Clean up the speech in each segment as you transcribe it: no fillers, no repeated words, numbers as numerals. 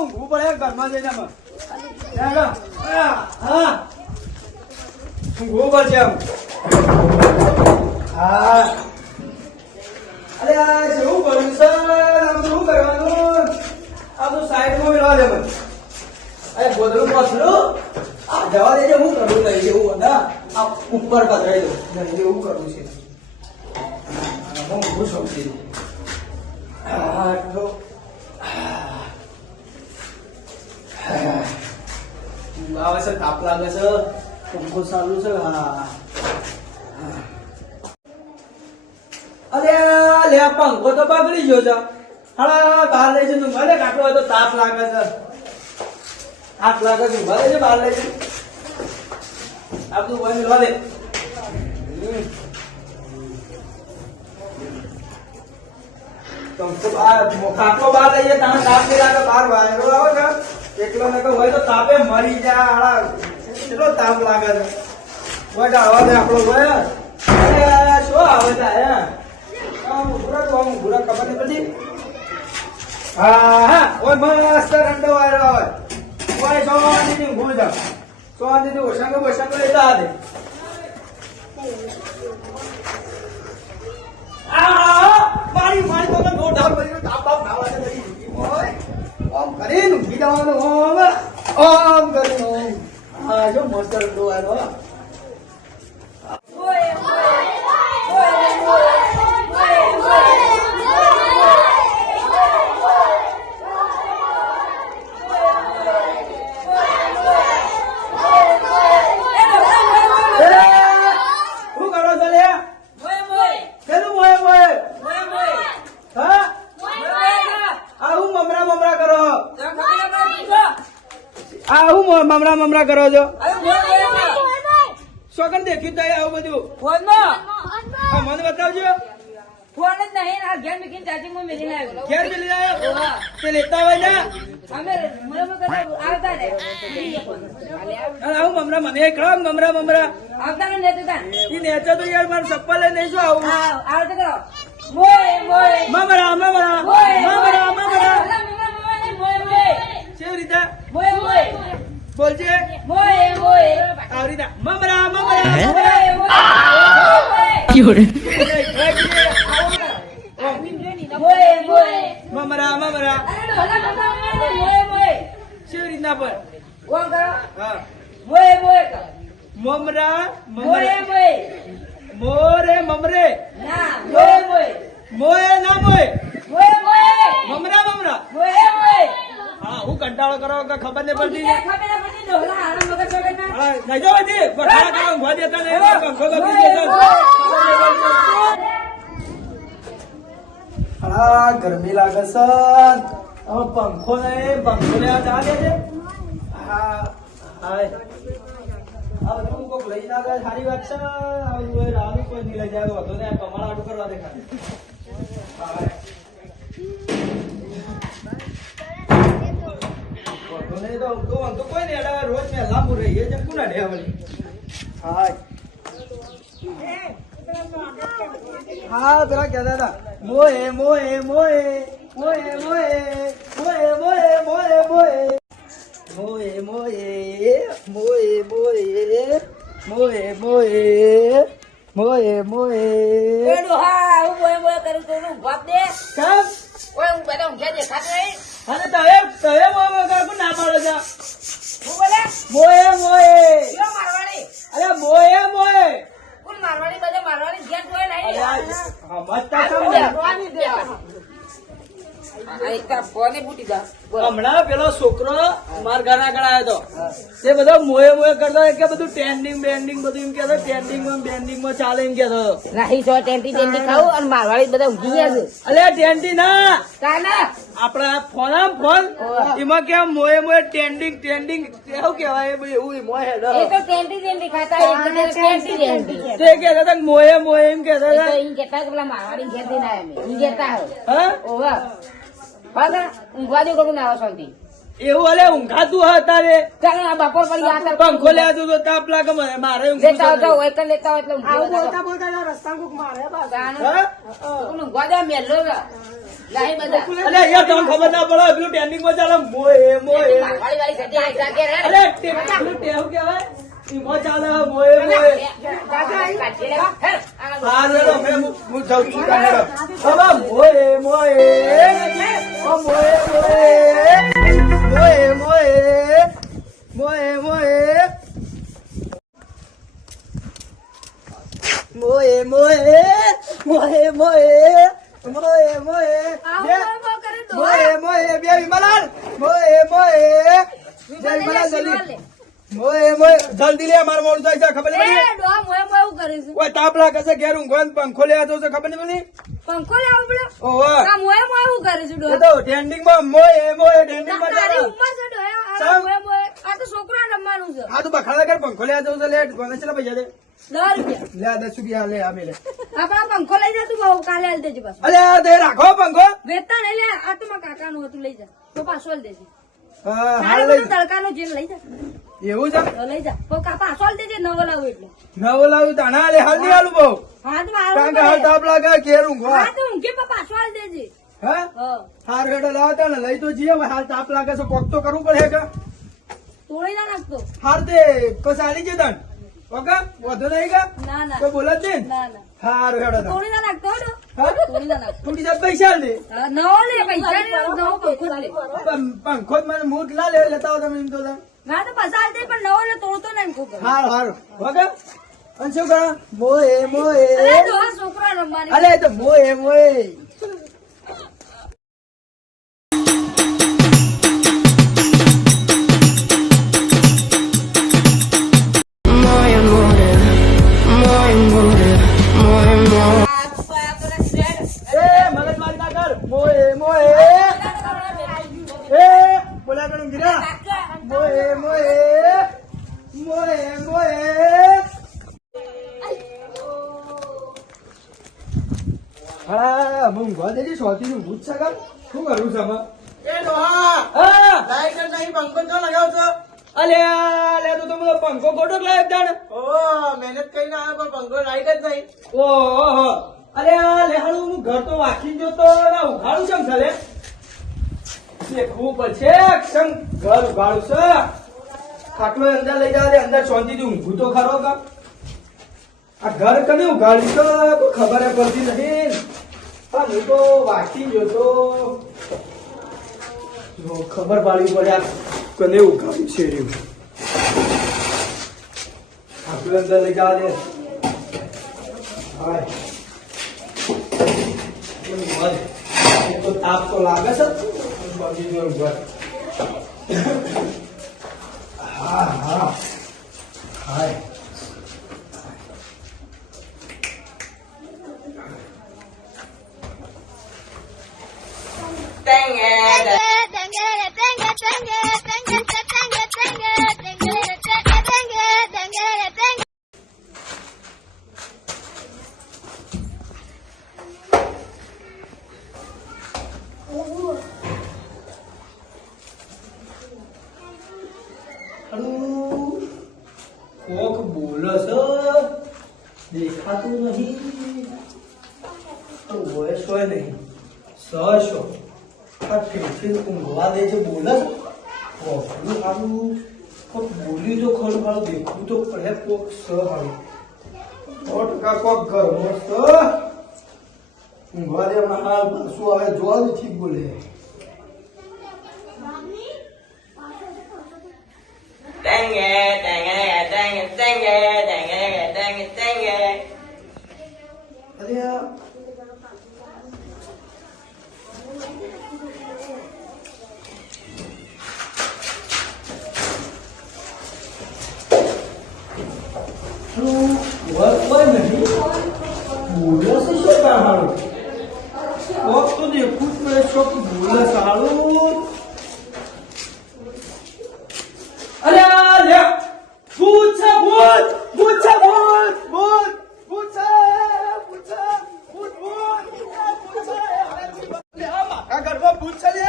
ઊંઘવું પડે ઘરમાં જઈને હા ઊંઘવું પડશે એમ હા અરે આ શું કરું સર આમ શું કરવાનું આ તો સાઈડમાં મેળવા દે મને અરે ગોદડું પસરું આ જવા દેજે હું કરું લઈ જેવું ને આ ઉપર પધરાઈ દઉં નહીં જેવું કરવું છે હું સમજી દઉં આવે છે તાપ લાગે છે પંખો ચાલુ છે હા અરે લે પંખો તો બગડી ગયો છે હા બહાર લઈ છે તું ભલે કાટલો હોય તો તાપ લાગે છે આગ લાગે છે ભલે છે બહાર લઈ છે આપણું ભાઈ મિલવા દે કાટલો બહાર લઈએ તમે તાપ નહીં લાગે બહાર વાયરો આવે છે એકલો ને હોય તો તાપે મરી જાય કેટલો તાપ લાગે છે હોય ડાળવા દે આપણો હોય શું આવે છે ખબર નહીં પડતી હા ઓય મસ્ત ઠંડો વાયરો આવે ઓય સોવાથી ઊંઘું જાવ સોવાથી ઓછાંગ લેતા દે મારી તો નો ડાઉન કરી તાપ બાપ નાવા દે ઓય ઓમ કરીને ઊંઘી જવાનું ઓમ કરીને ઓમ હા જો મસ્ત ઠંડો વાયરો મમરા કરો છો સોગન દેખ્યું તો આવું બધું ફોન મને બતાવજો ફોન જ નહીં આ ઘેર મૂકીને ચાર્જિંગમાં મેલીને આવ્યો ઘેર મેલી આવ્યો તે લેતા હોય ને અમે આવતા ને આવું મમરા મને કરો મમરા આવતા ને નેતા એ નેચો તો યાર મારે ચપ્પલ લઈ નહીં શું આવું આવતા કરો મોય મમરા કેવી રીતે બોલજે આવી રીતે મમરા કેવી રીતના પણ મમરા મોરે મમરે મોય ના મોય મમરા હા હું કંટાળો કરો કે ખબર નહીં પડતી નહીં જાવ હજી બઠાડા કરો ઊંઘવા દેતા નહીં પંખો બગડી દેતા ગરમી લાગે છે હવે પંખો લેવા જવા દે છે હા હું કોક લઈ ના જાય સારી વાત છે રાડું કોઈ નહીં લઈ જાય વધુ ને કમાળ આડું કરવા દેખાય તો કોઈ નહીં અડાવે રોજ મેં લાંબુ રહી છે કુના ઢેવલી હા પેલા કહેતા હતા મોએ હમણાં પેલો છોકરો માર ઘર આગળ આવ્યો હતો તે બધો મોએ કરતો કે બધું ટ્રેન્ડિંગ બેન્ડિંગ બધું એમ કેતો ટ્રેન્ડિંગ માં ચાલે એમ કેતો ટેન્ટી ખાવું અને મારવાડી બધા ઊંઘી ગયા છે અલે ટ્રેન્ડી ના આપડા ફોન એમાં કેમ મોએ ટ્રેન્ડિંગ એવું કેવાય એવું મોએ ટેન્ટી ખાતા તે કેતા હતા મોએ એમ કેતા હતા કેતા પેલા મારવાડી ઘેર દઈને આવ્યા કેતા ઊંઘવા દે કરું ના શાંતિ એવું અલે ઊંઘાતું હા તારે ચાલો આ બપોર પડી ગયા હતા. પંખો લેવા તો તાપ લાગે મને મારે ઊંઘવું લેતા છે. આવતા હોય કે લેતા હોય એટલે ઊંઘી આવું જતા. બોલતા બોલતા જો રસ્તા કોક મારે બસ તાણે. હા? ઓલું ઊંઘવા દે, મેલો છે. લાઈ બધા. અલે યાર તમને ખબર ના પડે પેલું ટ્રેન્ડિંગ માં ચાલે મોએ મોએ વાળી સદી આઈ કે રે. અરે પેલું ટેવ કેવાય ઈમાં ચાલે મોએ મોએ હા હેડો હું જાઉં છું તારે હેડો. હવે મોએ મોએ ઓ મોએ મોએ મોએ મોએ મોએ મોએ મોએ મોએ મોએ મોએ મોએ મોએ બે વિમલાલ મોએ મોએ જય વિમલાલ જલ્દી મોએ મોએ જલ્દી લે મારું મોડું થાય છે ખબર નહીં પડી ઓય તાપ લાગે છે ઘેર ઊંઘવા પંખો લેવા તો છે ખબર નહીં પડી પંખો લેવો પડે. ઓહો આ મોએ મોએ હું કરે છે એ ડોહા? તો ટ્રેન્ડિંગ માં મોએ મોએ ટ્રેન્ડિંગ માં તારી ચાલે ઉંમર છે ડોહા? આ ચમ. મોએ મોએ. આ તો છોકરા રમવાનું છે. હા તો બખાડા કર પંખો લેવા જવું છે લે કોને ચલા પૈસા દે 10 રૂપિયા. લે 10 રૂપિયા લે આ મેલે આપણા પંખો લઈ જા તું બહુ કાલે આલી દેજે પાછો. અલે આ દે રાખો પંખો વેતા નહીં લે, આ તો મારા કાકાનું હતું, લઈ જા તો પાછો આલી દેજે. હા તારે હાલ બધું લઈ તડકાનો જેલ લઈ જા. એવું છે તો લઈ જા તો પાછો આલી દેજે, નવો લાવું એટલે. નવો લાવ્યું તાણા લે હાલ નહીં હાલું બહુ હા તો મારો કારણ કે હાલ તાપ લાગે ઘેર ઊંઘવા હા તો ઊંઘે પણ પાછો આલી દેજે. હા હા હાર ગડો લાવતા ને લઈ તો જઈએ હવે હાલ તાપ લાગે છે કોક તો કરવું પડે કે તોડી ના નાખતો. હાર તે પછી આલી જતા ઓકે વધુ નહીં કે ના ના કોઈ બોલે જ નહીં ના ના હાર હેડો તો તોડી ના નાખતો હો ને. હા? તોડી ના નાખતો. તૂટી જાય પૈસા લે હા, નવો લે, પૈસા નહીં, નવો પંખો જ લે. પંખો જ મને મૂઠ ના લે લેતા હો તમે એમ તો ના તો પાછા આલી દે, પણ નવો લે, તોડતો નહીં ખૂબ. હાર હાર ઓકે અને શું કરો મોએ મોએ અરે ડોહા છોકરા રમવાની. અલે તો મોએ મોએ એ મગજમારી ના કર મોએ મોએ એ બોલા કરું ગીરા મોએ મોએ મોએ મોએ હા હું ગવા દેજી સોતી નું ભૂત છે કામ શું કરું છે આમાં એ ડોહા હા લાઈટ જ નહીં પંખો ક્યાં લગાવ છો અલ્યા લે તો તમે પંખો ખોટો લાવ્યો તાણ ઓ મહેનત કરીને આવ્યો પણ પંખો લાઈટ જ નહીં ઓહો અલ્યા લેહાડું હું ઘર તો વાંચી ગયો તો ના ઉઘાડું છે ચાલે એ ખૂબ છે ક્ષમ ઘર ઉઘાડું છે ખાટલો અંદર લઈ જા દે અંદર શાંતિથી ઊંઘું તો ખરો કા આ ઘર કને ઉઘાડ્યું તો કોઈ ખબર પડતી નથી હા હું તો વાંચી ગયો તો જો ખબર પાડવી પડે આ કને ઉઘાડ્યું છે રહ્યું ખાટલો અંદર લઈ જા દે હાય એ તો તાપ તો લાગે છે બાકી જો ઘર હા હા હાય કોક બોલે છે દેખાતું નહીં તો વોઇસ હોય નહીં સશો આ ઠેઠી ઊંઘવા દે છે બોલે કોકનું સારું કોક બોલી તો ખરું મારું દેખવું તો પડે કોક સ હારું 100% કોક ઘરમાં સ ઊંઘવા દે હમણાં હાલ પાછું આવે જોવા દે ઠીક બોલે અરે આ કોઈ નહીં બોલે છે શું સારું કોક તો દેખું જ પડે શું બોલે સારું અરે લે ભૂત છે ભૂત ભૂત છે ભૂત ભૂત ભૂત છે ભૂત છે ભૂત ભૂત ભૂત છે લે આ ઘરમાં ભૂત છે લે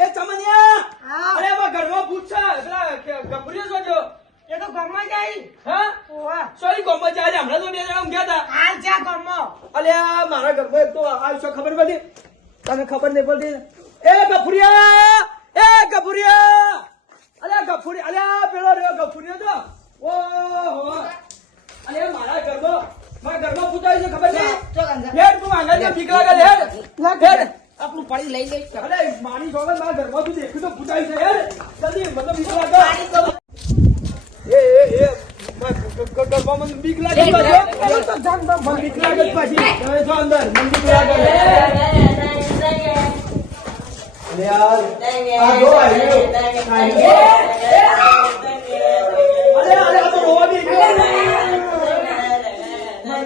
એ ને બોલતી એ ગફુરિયા અલ્યા ગફુરી અલ્યા પેલો રહ્યો ગફુરિયો તો ઓહો અલ્યા મારા ઘરમાં પૂછાય છે ખબર નહીં હેડ તું આગળ જે બીક લાગે હેડ આપણું પડી લઈ લઈ અરે મારી જોગન મારા ઘરમાં તું દેખ્યું તો પૂછાય છે હેડ જલ્દી મને બીક લાગે એ ઘરમાં મને બીક લાગે પાછી મને બીક લાગે પાછી તમે જો અંદર મને બીક લાગે અરે યાર આ ગો આવ્યો અરે આ તો રોવા બી ગયો મને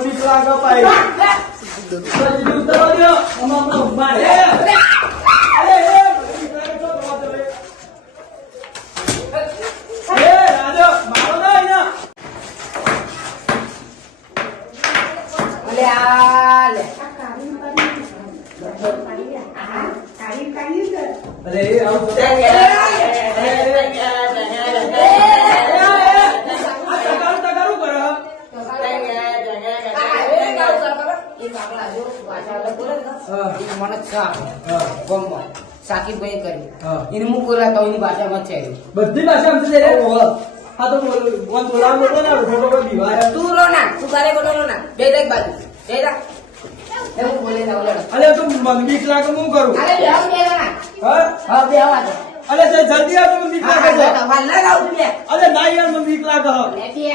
બીક લાગે પાઈ ઉતરવા દો અમારો મારે અરે રાજો મારો ના અલે આ લે અરે આવ તગારું કરો સાકીબભાઈ કરી એને હું બોલાતા એની ભાષામાં છે બધી ભાષા સમજે રે હા તો બોલા બોલો ના રોટો દીવાય તું રો ના તું ગાલે બોલો રો ના બે દેખ બાજુ બે દેખ હું બોલે ના બોલે અલે તું મને બીક લાગે હું કરું અરે બેહો બે ના હા હા બે આવા દે અલે જલ્દી આ મને બીક લાગે છે વાલ લગાવ તું બે અલે ના યાર મને બીક લાગે લે બે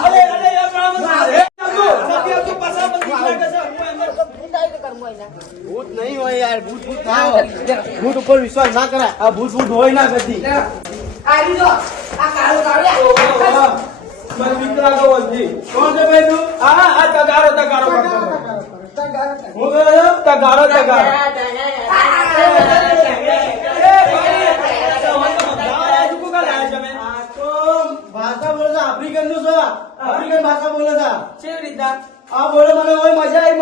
અલે યાર મારા તો પાછા મને બીક લાગે છે હું અંદર ભૂત નહીં હોય યાર ભૂત ના હોય ભૂત ઉપર વિશ્વાસ ના કરાય આ ભૂત હોય ના કદી આવી જો આ કાળો કાળિયા મને બીક લાગે વળતી કોણ છે ભાઈ તું આ તગારો કરતો હું ગયો તગારો ભાષા બોલે છે આફ્રિકન નું છે આફ્રિકન ભાષા બોલે છે કેવી રીતના આ બોલે મને હોય મજા આવી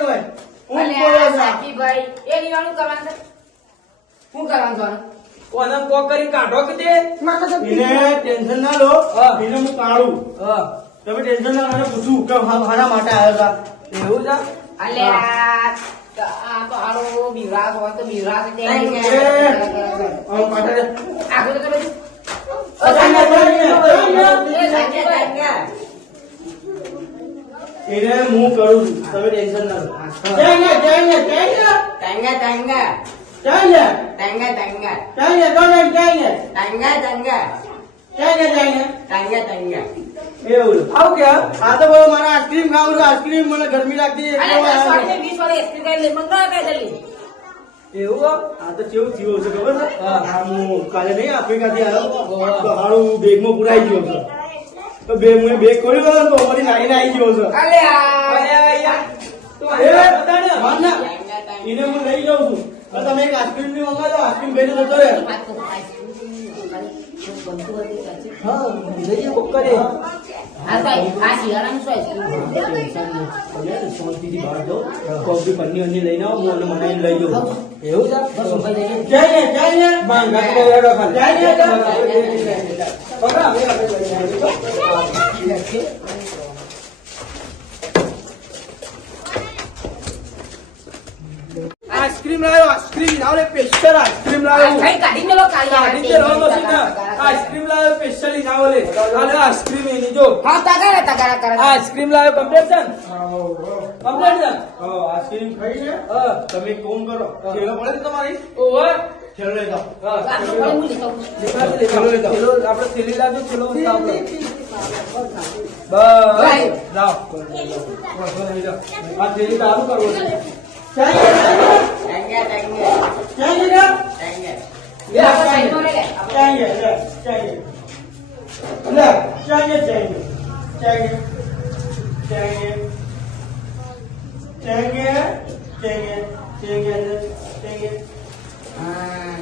હોય હું અલે બોલે આ છે સાકીભાઈ એ દીવાનું કરવાનું છે શું કરવાનું છે કોને કોક કરી કાઢો કે તે એને ટેન્શન ના લો હા. એને હું કાઢું હા તમે ટેન્શન ના મને પૂછું કે હાના માટે આવ્યો એવું છે અલે આ તો હારો બીવરાજ હોય તો બીવરાજ તે આગળ તો બધું એને હું કરું છું તમે ટેન્શન ના લો એવું આવું કે આ તો બોલો મારે આઈસ્ક્રીમ ખાવું છે આઈસ્ક્રીમ મને ગરમી લાગતી અલે 10 વાળી 20 વાળી એક્સપ્રેસ કરી લે મંગળા કઈ જલ્દી એવું આ તો કેવું થયું છે ખબર છે હા. આ હું કાલે નહીં આફ્રિકાથી આવ્યો તો હારું બેગમાં પુરાઈ ગયો છે તો બેગ ખોલ્યો તો અમારી નાઈને આવી ગયો છે અલે આ એને હું લઈ જાઉં છું તો તમે એક આઈસ્ક્રીમ ની મંગાવો આઈસ્ક્રીમ બેને જતો રહે હા જઈએ કોક કરે આ ભાઈ આ શિયાળાનું શું શાંતિથી બહાર જાઓ કોફી પન્ની અન્ય લઈને આવો હું અને મનાઈને લઈ જાઉં એવું છે જઈએ માંગા તો વેડો ખાલી પકડા આઈસ્ક્રીમ લાવ્યો આઈસ્ક્રીમ લાવે સ્પેશિયલ આઈસ્ક્રીમ લાવ્યો કઈ કાઢી મેલો કાઢી દે રહો મશીન આઈસ્ક્રીમ લાવ્યો સ્પેશિયલ ઈ નાવલે આલે આઈસ્ક્રીમ એની જો હા તગારા કરે આઈસ્ક્રીમ લાવ્યો કમ્પ્લીટ છે કમ્પ્લીટ છે આઈસ્ક્રીમ ખાઈને હા તમે કોમ કરો થેલો પડે છે તમારી ઓહો થેલો લઈ જાઓ હા આપણે કોઈ મૂલી તો કિલો આપણે થેલી લાવજો કિલો આપણે ભાઈ. બસ લાવ આ થેલી ચાલુ કરવો છે ચાઈએ લે આપણે સાઈડમાં લઈ લે ચાઈએ લે ચાઈએ હા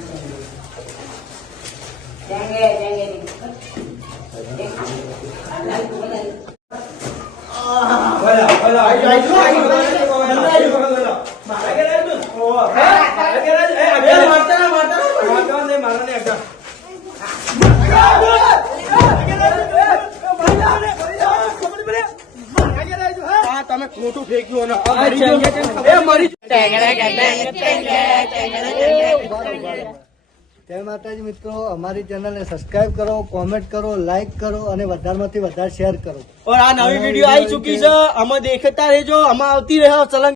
જંગે ભલા મારા ઘરે આવજો ઓહો મારા ઘરે એ આગળ મારતા મારતા નહીં મારા ને આગળ આ તમે ખોટું ફેંક્યું ને આ મરી ગયો. એ મરી જય માતાજી મિત્રો, અમારી ચેનલને સબસ્ક્રાઇબ કરો, કોમેન્ટ કરો, લાઈક કરો અને વધારેમાંથી વધારે શેર કરો. और આ નવી વિડીયો આવી ચૂકી છે. આમાં દેખતા રહેજો. આમાં આવતી રહે ચલંગ.